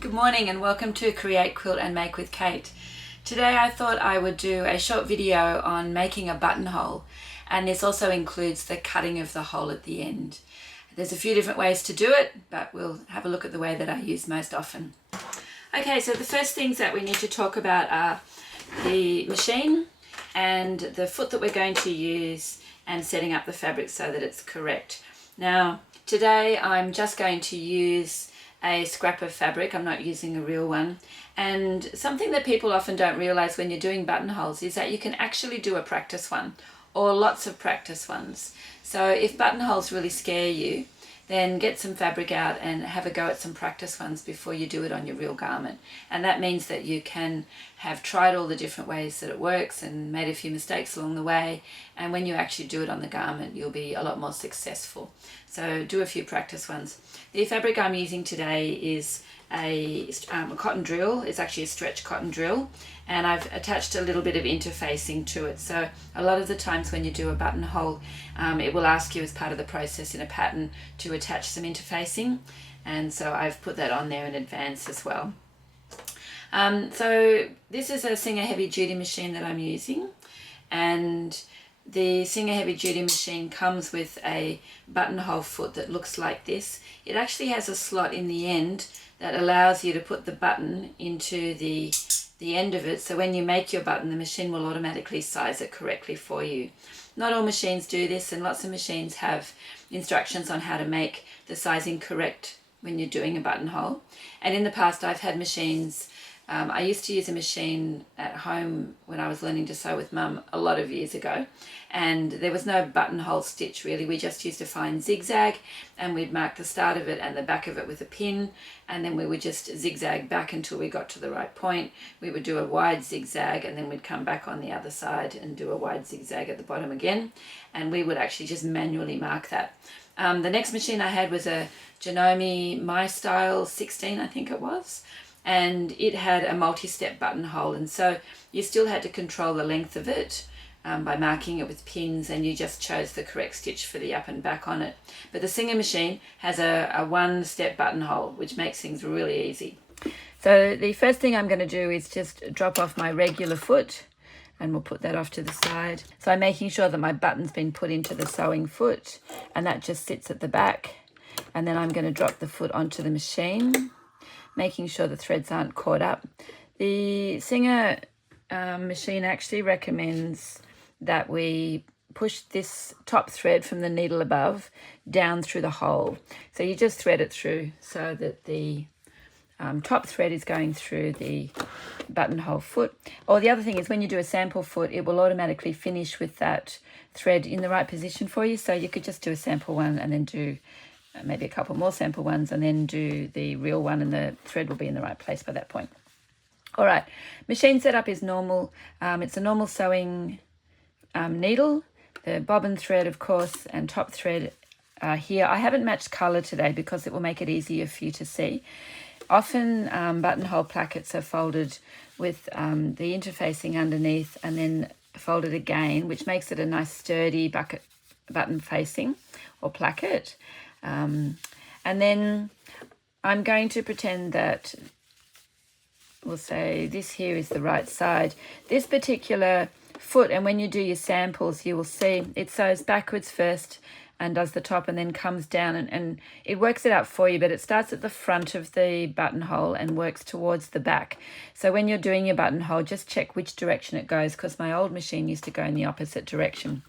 Good morning and welcome to Create, Quilt and Make with Kate. Today I thought I would do a short video on making a buttonhole, and this also includes the cutting of the hole at the end. There's a few different ways to do it, but we'll have a look at the way that I use most often. Okay, so the first things that we need to talk about are the machine and the foot that we're going to use and setting up the fabric so that it's correct. Now, today I'm just going to use a scrap of fabric. I'm not using a real one. And something that people often don't realize when you're doing buttonholes is that you can actually do a practice one or lots of practice ones. So if buttonholes really scare you, then get some fabric out and have a go at some practice ones before you do it on your real garment. And that means that you can have tried all the different ways that it works and made a few mistakes along the way. And when you actually do it on the garment, you'll be a lot more successful. So do a few practice ones. The fabric I'm using today is a cotton drill. It's actually a stretch cotton drill, and I've attached a little bit of interfacing to it. So a lot of the times when you do a buttonhole, it will ask you as part of the process in a pattern to attach some interfacing, and so I've put that on there in advance as well. So this is a Singer heavy duty machine that I'm using, and the Singer heavy duty machine comes with a buttonhole foot that looks like this. It actually has a slot in the end that allows you to put the button into the end of it, so when you make your button, the machine will automatically size it correctly for you. Not all machines do this, and lots of machines have instructions on how to make the sizing correct when you're doing a buttonhole. And in the past I've had machines, I used to use a machine at home when I was learning to sew with Mum a lot of years ago, and there was no buttonhole stitch really. We just used a fine zigzag, and we'd mark the start of it and the back of it with a pin, and then we would just zigzag back until we got to the right point. We would do a wide zigzag, and then we'd come back on the other side and do a wide zigzag at the bottom again, and we would actually just manually mark that. The next machine I had was a Janome My Style 16, I think it was, and it had a multi-step buttonhole, and so you still had to control the length of it by marking it with pins, and you just chose the correct stitch for the up and back on it. But the Singer machine has a one-step buttonhole, which makes things really easy. So the first thing I'm going to do is just drop off my regular foot, and we'll put that off to the side. So I'm making sure that my button's been put into the sewing foot, and that just sits at the back. And then I'm going to drop the foot onto the machine, making sure the threads aren't caught up. The Singer machine actually recommends that we push this top thread from the needle above down through the hole. So you just thread it through so that the top thread is going through the buttonhole foot. Or the other thing is, when you do a sample foot, it will automatically finish with that thread in the right position for you. So you could just do a sample one and then do maybe a couple more sample ones and then do the real one, and the thread will be in the right place by that point. All right, machine setup is normal. It's a normal sewing needle, the bobbin thread, of course, and top thread here. I haven't matched color today because it will make it easier for you to see. Often buttonhole plackets are folded with the interfacing underneath and then folded again, which makes it a nice sturdy button facing or placket. And then I'm going to pretend that, we'll say this here is the right side. This particular foot, and when you do your samples, you will see it sews backwards first and does the top and then comes down, and it works it out for you, but it starts at the front of the buttonhole and works towards the back. So when you're doing your buttonhole, just check which direction it goes, because my old machine used to go in the opposite direction.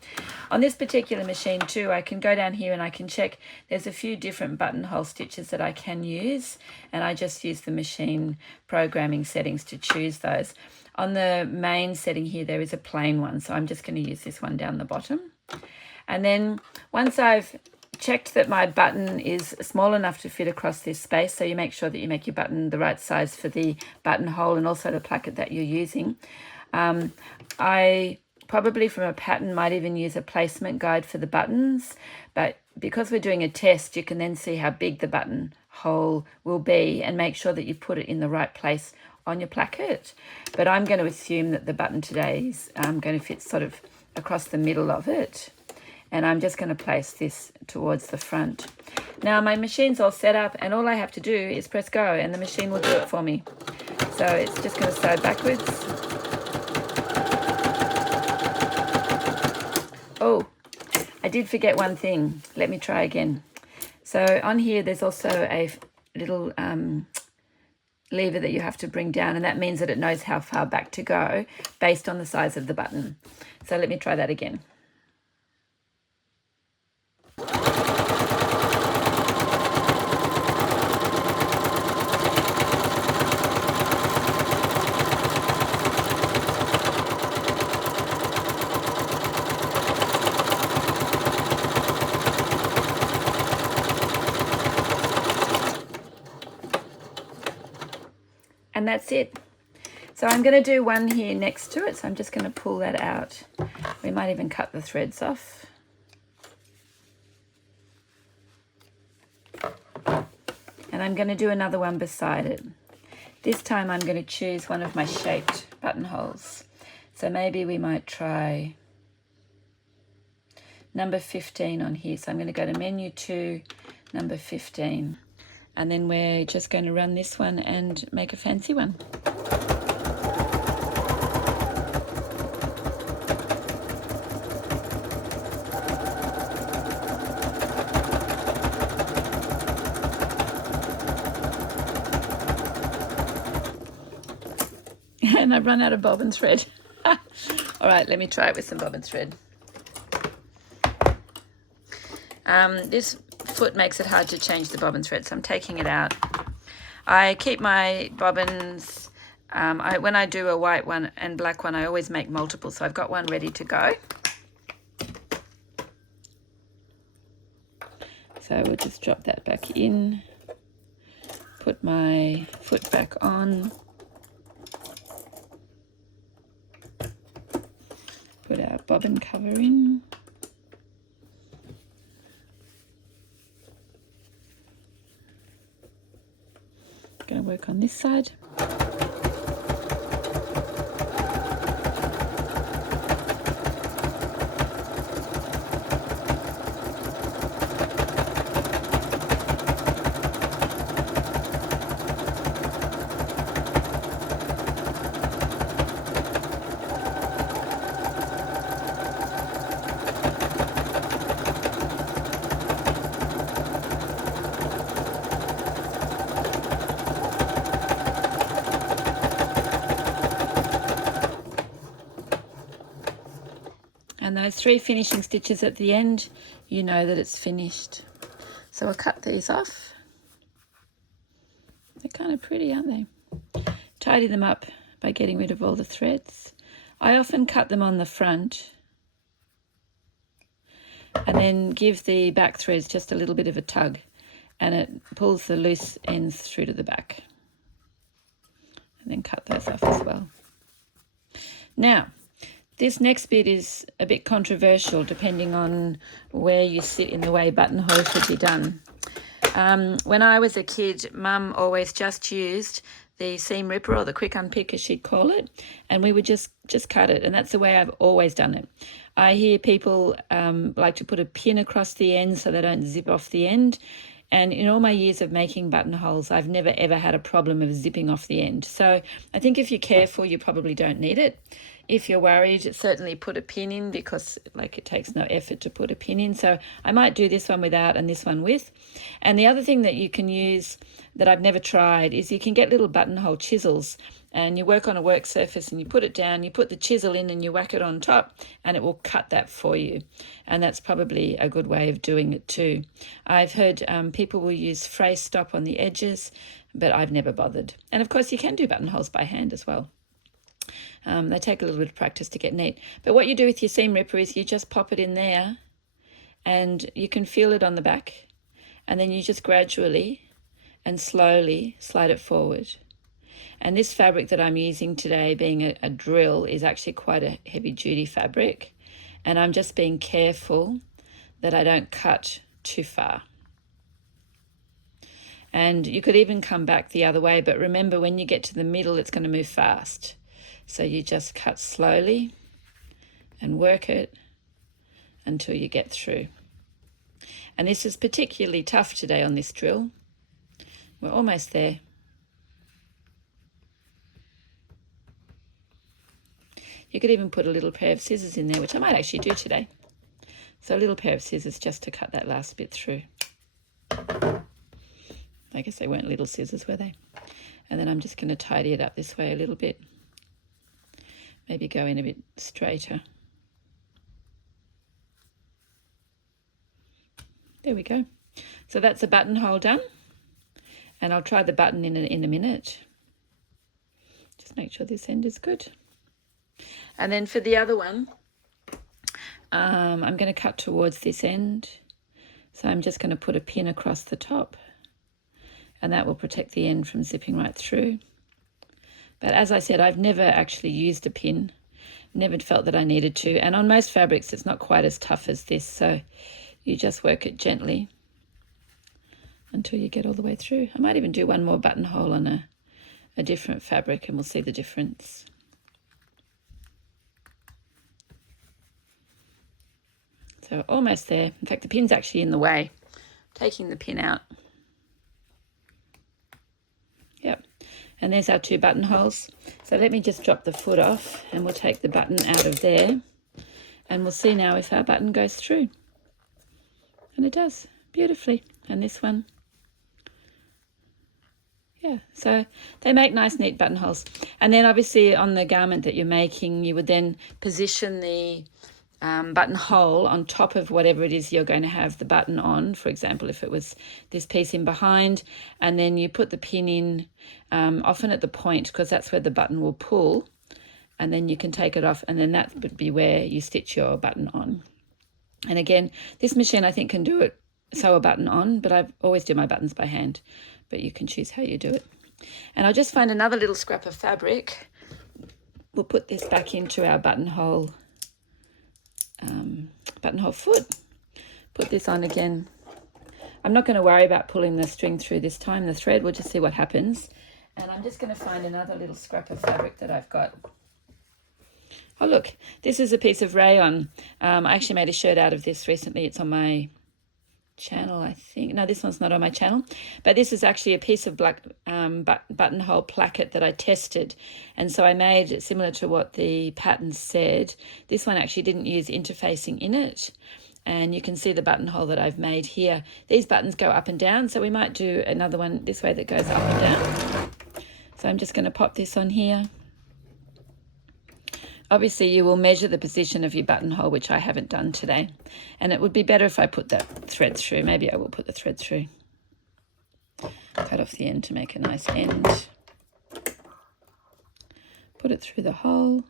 On this particular machine too, I can go down here and I can check. There's a few different buttonhole stitches that I can use, and I just use the machine programming settings to choose those. On the main setting here, there is a plain one, so I'm just going to use this one down the bottom. And then once I've checked that my button is small enough to fit across this space, so you make sure that you make your button the right size for the buttonhole and also the placket that you're using. I probably from a pattern might even use a placement guide for the buttons, but because we're doing a test, you can then see how big the buttonhole will be and make sure that you put it in the right place on your placket. But I'm going to assume that the button today is going to fit sort of across the middle of it. And I'm just going to place this towards the front. Now my machine's all set up and all I have to do is press go and the machine will do it for me. So it's just going to sew backwards. Oh, I did forget one thing. Let me try again. So on here there's also a little lever that you have to bring down, and that means that it knows how far back to go based on the size of the button. So let me try that again. And that's it. So I'm going to do one here next to it. So I'm just going to pull that out. We might even cut the threads off. And I'm going to do another one beside it. This time I'm going to choose one of my shaped buttonholes. So maybe we might try number 15 on here. So I'm going to go to menu 2, number 15. And then we're just going to run this one and make a fancy one. And I've run out of bobbin thread. All right, let me try it with some bobbin thread. This foot makes it hard to change the bobbin thread, so I'm taking it out. I keep my bobbins, when I do a white one and black one, I always make multiple, so I've got one ready to go. So we'll just drop that back in, put my foot back on, put our bobbin cover in. Going to work on this side. And those 3 finishing stitches at the end, you know that it's finished. So I'll cut these off. They're kind of pretty, aren't they? Tidy them up by getting rid of all the threads. I often cut them on the front and then give the back threads just a little bit of a tug, and it pulls the loose ends through to the back. And then cut those off as well. Now, this next bit is a bit controversial depending on where you sit in the way buttonholes should be done. When I was a kid, Mum always just used the seam ripper, or the quick unpick as she'd call it, and we would just cut it, and that's the way I've always done it. I hear people like to put a pin across the end so they don't zip off the end, and in all my years of making buttonholes, I've never ever had a problem of zipping off the end. So I think if you're careful, you probably don't need it. If you're worried, certainly put a pin in, because it takes no effort to put a pin in. So I might do this one without and this one with. And the other thing that you can use that I've never tried is you can get little buttonhole chisels, and you work on a work surface and you put it down, you put the chisel in and you whack it on top, and it will cut that for you. And that's probably a good way of doing it too. I've heard people will use fray stop on the edges, but I've never bothered. And of course you can do buttonholes by hand as well. They take a little bit of practice to get neat. But what you do with your seam ripper is you just pop it in there, and you can feel it on the back, and then you just gradually and slowly slide it forward. And this fabric that I'm using today, being a drill, is actually quite a heavy duty fabric, and I'm just being careful that I don't cut too far. And you could even come back the other way, but remember, when you get to the middle, it's going to move fast. So you just cut slowly and work it until you get through. And this is particularly tough today on this drill. We're almost there. You could even put a little pair of scissors in there, which I might actually do today. So a little pair of scissors just to cut that last bit through. I guess they weren't little scissors, were they? And then I'm just going to tidy it up this way a little bit. Maybe go in a bit straighter. There we go. So that's a buttonhole done. And I'll try the button in a minute. Just make sure this end is good. And then for the other one, I'm going to cut towards this end. So I'm just going to put a pin across the top. And that will protect the end from zipping right through. But as I said, I've never actually used a pin. Never felt that I needed to. And on most fabrics, it's not quite as tough as this. So you just work it gently until you get all the way through. I might even do one more buttonhole on a different fabric and we'll see the difference. So almost there. In fact, the pin's actually in the way. Taking the pin out. Yep. And there's our 2 buttonholes. So let me just drop the foot off and we'll take the button out of there. And we'll see now if our button goes through. And it does beautifully. And this one. Yeah, so they make nice, neat buttonholes. And then obviously on the garment that you're making, you would then position the buttonhole on top of whatever it is you're going to have the button on. For example, if it was this piece in behind, and then you put the pin in often at the point, because that's where the button will pull, and then you can take it off, and then that would be where you stitch your button on. And again, this machine I think can do it, sew a button on, but I always do my buttons by hand, but you can choose how you do it. And I'll just find another little scrap of fabric. We'll put this back into our buttonhole foot. Put this on again. I'm not going to worry about pulling the string through this time, the thread. We'll just see what happens. And I'm just going to find another little scrap of fabric that I've got. Oh look, this is a piece of rayon. I actually made a shirt out of this recently. It's on my channel, I think. No, this one's not on my channel, but this is actually a piece of black buttonhole placket that I tested, and so I made it similar to what the pattern said. This one actually didn't use interfacing in it, and you can see the buttonhole that I've made here. These buttons go up and down, so we might do another one this way that goes up and down. So I'm just going to pop this on here. Obviously, you will measure the position of your buttonhole, which I haven't done today. And it would be better if I put that thread through. Maybe I will put the thread through. Cut off the end to make a nice end. Put it through the hole.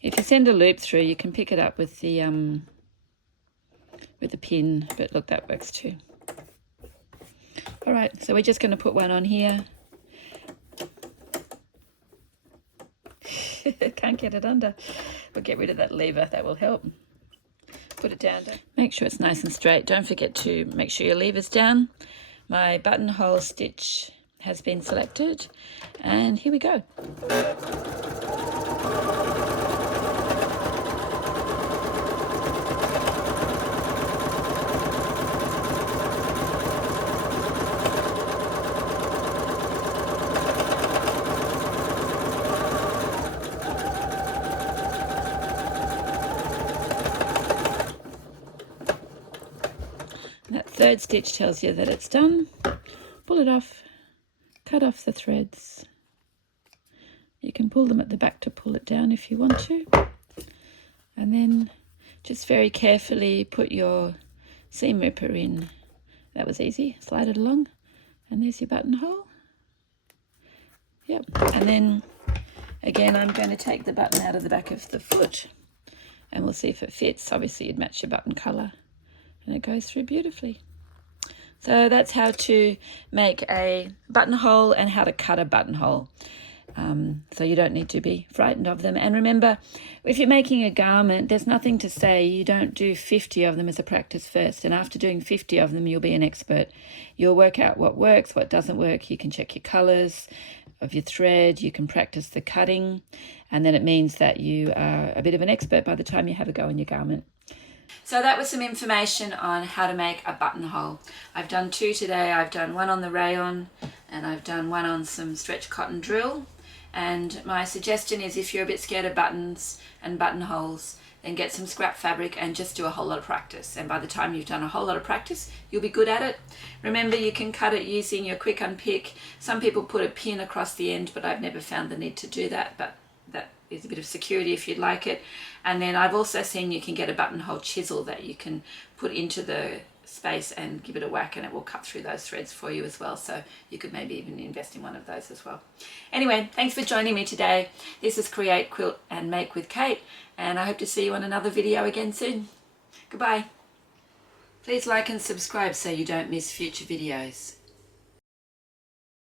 If you send a loop through, you can pick it up with the pin. But look, that works too. All right, so we're just going to put one on here. Can't get it under. We'll get rid of that lever. That will help. Put it down. Make sure it's nice and straight. Don't forget to make sure your lever's down. My buttonhole stitch has been selected. And here we go. Third stitch tells you that it's done. Pull it off, cut off the threads. You can pull them at the back to pull it down if you want to. And then just very carefully put your seam ripper in. That was easy. Slide it along. And there's your buttonhole. Yep. And then again, I'm going to take the button out of the back of the foot and we'll see if it fits. Obviously, you'd match your button colour and it goes through beautifully. So that's how to make a buttonhole and how to cut a buttonhole. So you don't need to be frightened of them. And remember, if you're making a garment, there's nothing to say you don't do 50 of them as a practice first. And after doing 50 of them, you'll be an expert. You'll work out what works, what doesn't work. You can check your colours of your thread. You can practice the cutting. And then it means that you are a bit of an expert by the time you have a go in your garment. So that was some information on how to make a buttonhole. I've done 2 today. I've done one on the rayon and I've done one on some stretch cotton drill. And my suggestion is, if you're a bit scared of buttons and buttonholes, then get some scrap fabric and just do a whole lot of practice. And by the time you've done a whole lot of practice, you'll be good at it. Remember, you can cut it using your quick unpick. Some people put a pin across the end, but I've never found the need to do that. But that is a bit of security if you'd like it. And then I've also seen you can get a buttonhole chisel that you can put into the space and give it a whack, and it will cut through those threads for you as well. So you could maybe even invest in one of those as well. Anyway, thanks for joining me today. This is Create, Quilt and Make with Kate, and I hope to see you on another video again soon. Goodbye. Please like and subscribe so you don't miss future videos.